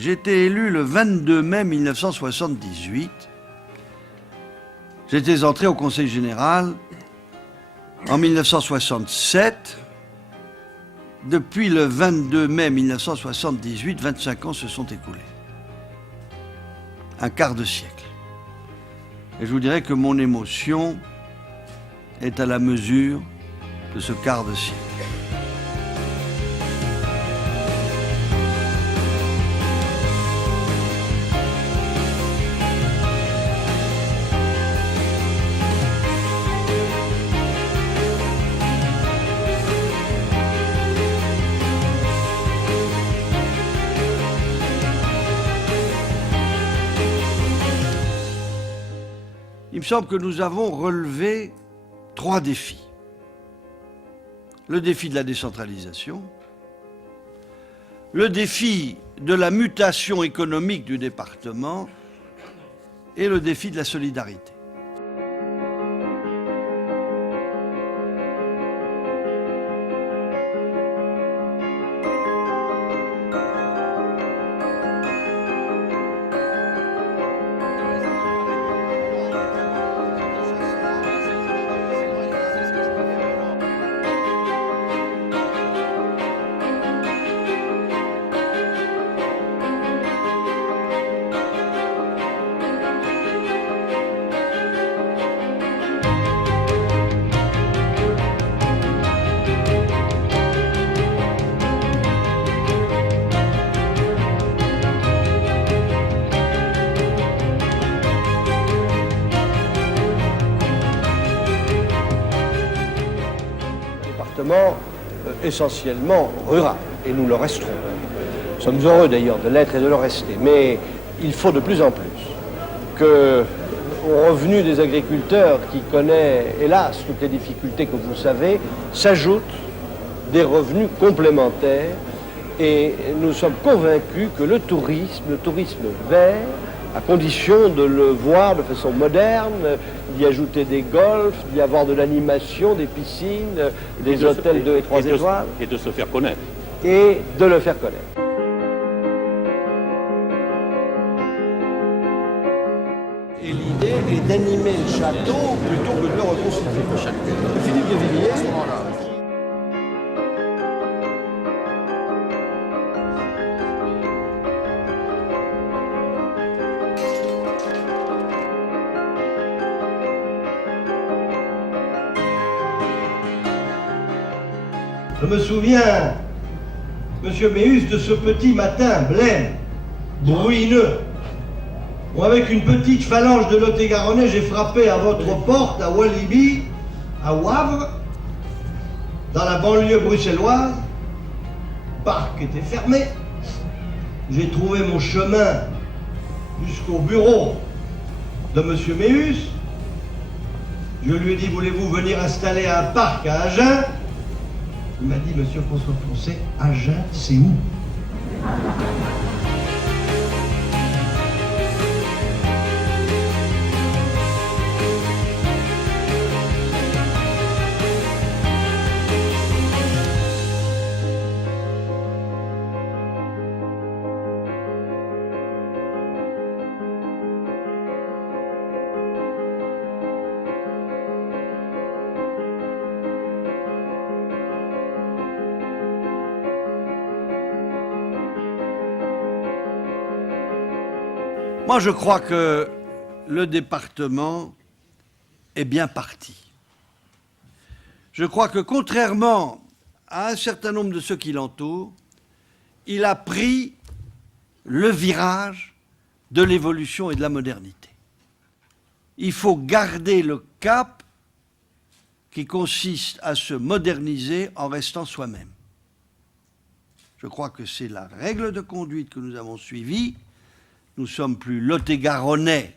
J'ai été élu le 22 mai 1978. J'étais entré au Conseil général en 1967. Depuis le 22 mai 1978, 25 ans se sont écoulés. Un quart de siècle. Et je vous dirais que mon émotion est à la mesure de ce quart de siècle. Il me semble que nous avons relevé 3 défis. Le défi de la décentralisation, le défi de la mutation économique du département et le défi de la solidarité. Essentiellement rural, et nous le resterons. Nous sommes heureux d'ailleurs de l'être et de le rester, mais il faut de plus en plus que, au revenu des agriculteurs qui connaît, hélas, toutes les difficultés que vous savez, s'ajoutent des revenus complémentaires, et nous sommes convaincus que le tourisme vert, à condition de le voir de façon moderne, d'y ajouter des golfs, d'y avoir de l'animation, des piscines, des hôtels de 3 étoiles. Et de se faire connaître. Et de le faire connaître. Et l'idée est d'animer le château plutôt que de le reconstruire. Philippe de Villiers. Je me souviens, Monsieur Méhus, de ce petit matin blême, bruineux, où avec une petite phalange de Lot-et-Garonnais, j'ai frappé à votre porte à Walibi, à Wavre, dans la banlieue bruxelloise. Le parc était fermé. J'ai trouvé mon chemin jusqu'au bureau de Monsieur Méhus. Je lui ai dit, voulez-vous venir installer un parc à Agen ? Il m'a dit, Monsieur François Poncet, Agen, c'est où? Moi, je crois que le département est bien parti. Je crois que, contrairement à un certain nombre de ceux qui l'entourent, il a pris le virage de l'évolution et de la modernité. Il faut garder le cap qui consiste à se moderniser en restant soi-même. Je crois que c'est la règle de conduite que nous avons suivie. Nous sommes plus Lot-et-Garonnais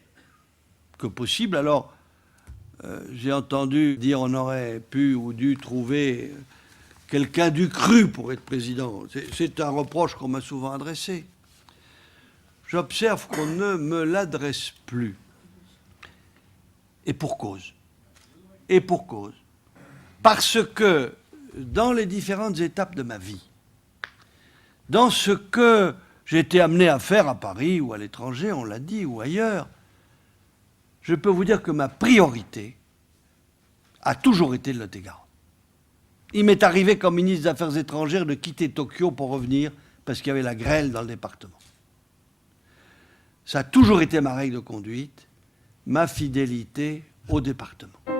que possible. Alors, j'ai entendu dire on aurait pu ou dû trouver quelqu'un du cru pour être président. C'est un reproche qu'on m'a souvent adressé. J'observe qu'on ne me l'adresse plus. Et pour cause. Et pour cause. Parce que dans les différentes étapes de ma vie, dans ce que j'ai été amené à faire à Paris ou à l'étranger, on l'a dit, ou ailleurs, je peux vous dire que ma priorité a toujours été le Lot-et-Garonne. Il m'est arrivé, comme ministre des Affaires étrangères, de quitter Tokyo pour revenir parce qu'il y avait la grêle dans le département. Ça a toujours été ma règle de conduite, ma fidélité au département.